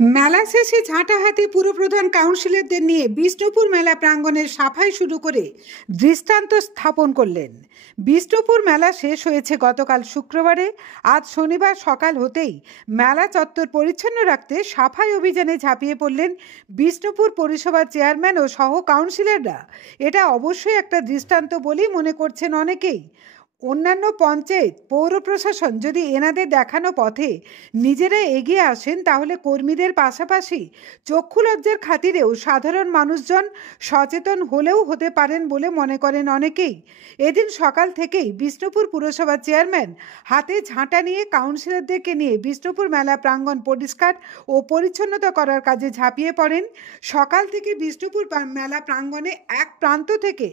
মেলা শেষে ঝাঁটাহাতি পুরপ্রধান কাউন্সিলরদের নিয়ে বিষ্ণুপুর মেলা প্রাঙ্গণের সাফাই শুরু করে দৃষ্টান্ত স্থাপন করলেন। বিষ্ণুপুর মেলা শেষ হয়েছে গতকাল শুক্রবারে। আজ শনিবার সকাল হতেই মেলা চত্বর পরিচ্ছন্ন রাখতে সাফাই অভিযানে ঝাঁপিয়ে পড়লেন বিষ্ণুপুর পৌরসভার চেয়ারম্যান ও সহ কাউন্সিলররা। এটা অবশ্যই একটা দৃষ্টান্ত বলেই মনে করছেন অনেকেই। অন্যান্য পঞ্চায়েত পৌর প্রশাসন যদি এনাদের দেখানো পথে নিজেরা এগিয়ে আসেন তাহলে কর্মীদের পাশাপাশি চক্ষু লজ্জার খাতিরেও সাধারণ মানুষজন সচেতন হলেও হতে পারেন বলে মনে করেন অনেকেই। এদিন সকাল থেকেই বিষ্ণুপুর পুরসভার চেয়ারম্যান হাতে ঝাঁটা নিয়ে কাউন্সিলরদেরকে নিয়ে বিষ্ণুপুর মেলা প্রাঙ্গণ পরিষ্কার ও পরিচ্ছন্নতা করার কাজে ঝাঁপিয়ে পড়েন। সকাল থেকে বিষ্ণুপুর মেলা প্রাঙ্গণে এক প্রান্ত থেকে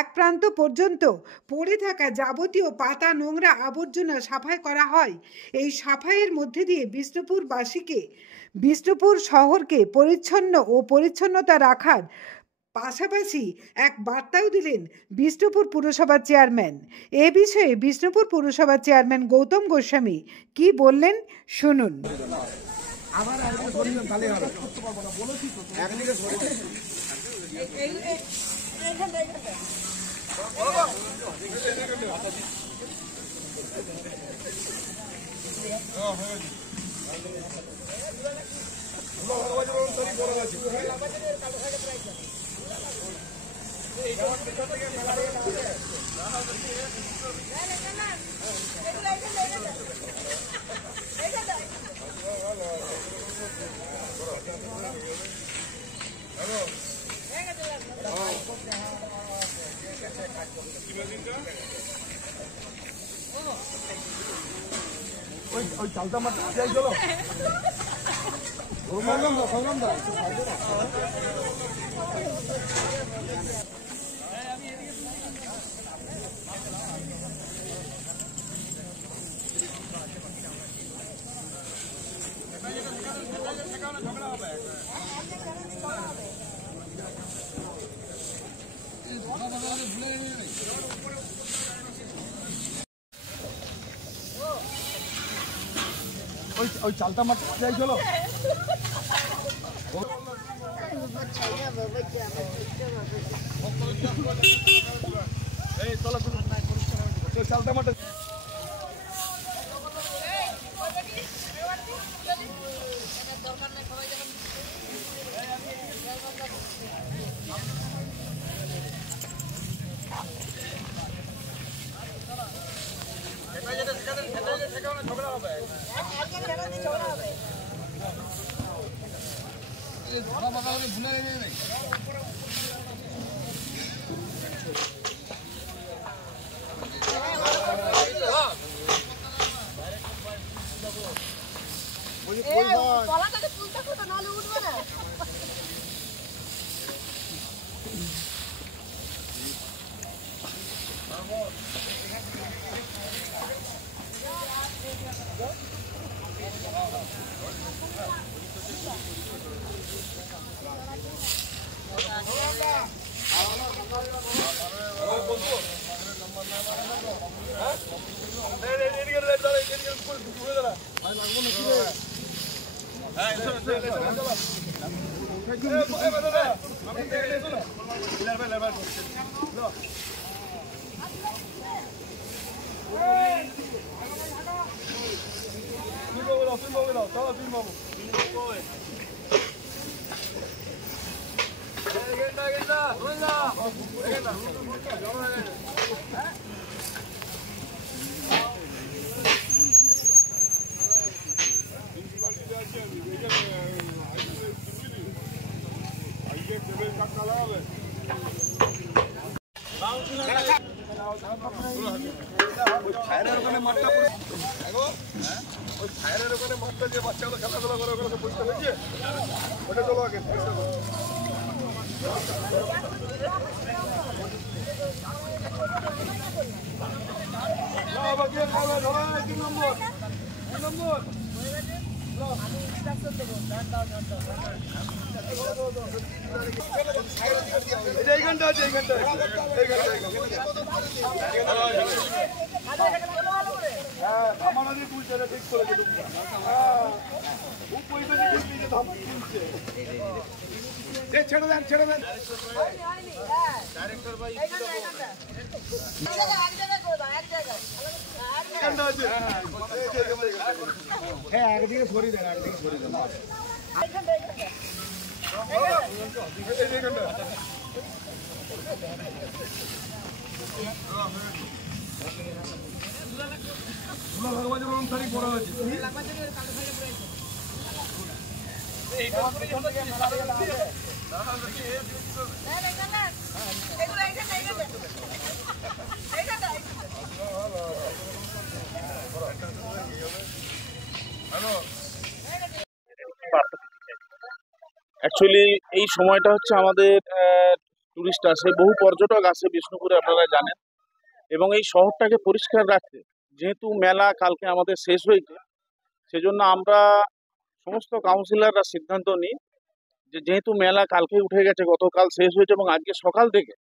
এক প্রান্ত পর্যন্ত পড়ে থাকা যাবতীয় পাতা নোংরা আবর্জনা সাফাই করা হয়। এই সাফাইয়ের মধ্যে দিয়ে বিষ্ণুপুর শহরকে পরিচ্ছন্ন ও পরিচ্ছন্নতা রাখার পাশাপাশি এক বার্তাও দিলেন বিষ্ণুপুর পুরসভার চেয়ারম্যান। এ বিষয়ে বিষ্ণুপুর পুরসভার চেয়ারম্যান গৌতম গোস্বামী কি বললেন শুনুন। ওই চালটা মাত্র যাই চলো ওই চালটা মাত্র যাই চলো চালটা মাত্র ফায়ারের ওখানে মাঠটা ওই ফায়ারের ওখানে মাঠটা যে বাচ্চাগুলো খেলাধুলা করে ওখানে পরিষ্কার হয়েছে ওটা চলো আগে এইখানটা আছে এইখানটা হ্যাঁ আমার ঠিক করেছে খুব পয়সা দিয়ে নিজে ধামা তুলছে। ছেড়ে দেন ছেড়ে দেন। হ্যাঁ একদিকে সরিয়ে দেন একদিকে সরিয়ে দেন। অ্যাকচুয়ালি এই সময়টা হচ্ছে আমাদের টুরিস্ট আসে, বহু পর্যটক আসে বিষ্ণুপুরে, আপনারা জানেন। এবং এই শহরটাকে পরিষ্কার রাখতে, যেহেতু মেলা কালকে আমাদের শেষ হয়েছে, সেজন্য আমরা সমস্ত কাউন্সিলররা সিদ্ধান্ত নিই যে যেহেতু মেলা কালকে উঠে গেছে, গতকাল শেষ হয়েছে এবং আজকে সকাল থেকে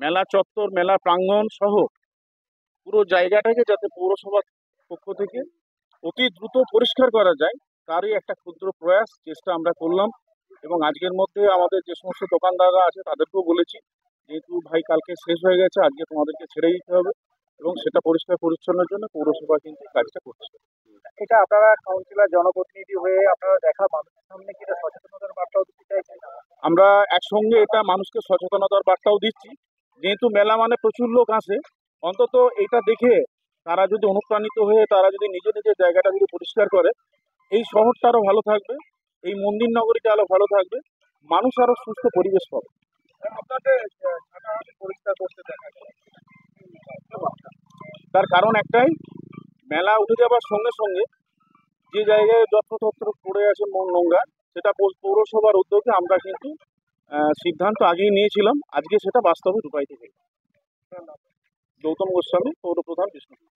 মেলা চত্বর, মেলা প্রাঙ্গণ সহ পুরো জায়গাটাকে যাতে পৌরসভার পক্ষ থেকে অতি দ্রুত পরিষ্কার করা যায়, তারই একটা ক্ষুদ্র প্রয়াস চেষ্টা আমরা করলাম। এবং আজকের মধ্যে আমাদের যে সমস্ত দোকানদাররা আছে তাদেরকেও বলেছি, যেহেতু ভাই কালকে শেষ হয়ে গেছে, আজকে তোমাদেরকে ছেড়ে দিতে হবে এবং সেটা পরিষ্কার পরিচ্ছন্নের জন্য পৌরসভা কিন্তু কাজটা করছে। এটা আপনারা কাউন্সিলর জনপ্রতিনিধি হয়ে আপনারা দেখা মানুষের সামনে কি এটা সচেতনতার বার্তাও দিতে চাইছেন? আমরা একসঙ্গে এটা মানুষকে সচেতনতার বার্তাও দিচ্ছি। যেহেতু মেলা মানে প্রচুর লোক আসে, অন্তত এটা দেখে তারা যদি অনুপ্রাণিত হয়ে তারা যদি নিজের নিজের জায়গাটা যদি পরিষ্কার করে, এই শহরটা আরো ভালো থাকবে, এই মন্দির নগরীটা আরো ভালো থাকবে, মানুষ আরো সুস্থ পরিবেশ পাবে। আপনাদের পরিষ্কার করতে দেখা যায়, তার কারণ একটাই, মেলা উঠে যাবার সঙ্গে সঙ্গে যে জায়গায় যত্রতত্র পড়ে আছে নোংরা, সেটা পৌরসভার উদ্যোগে আমরা কিন্তু সিদ্ধান্ত আগেই নিয়েছিলাম, আজকে সেটা বাস্তবে রূপায়িত হয়েছে। গৌতম গোস্বামী, পৌরপ্রধান, বিষ্ণুপুর।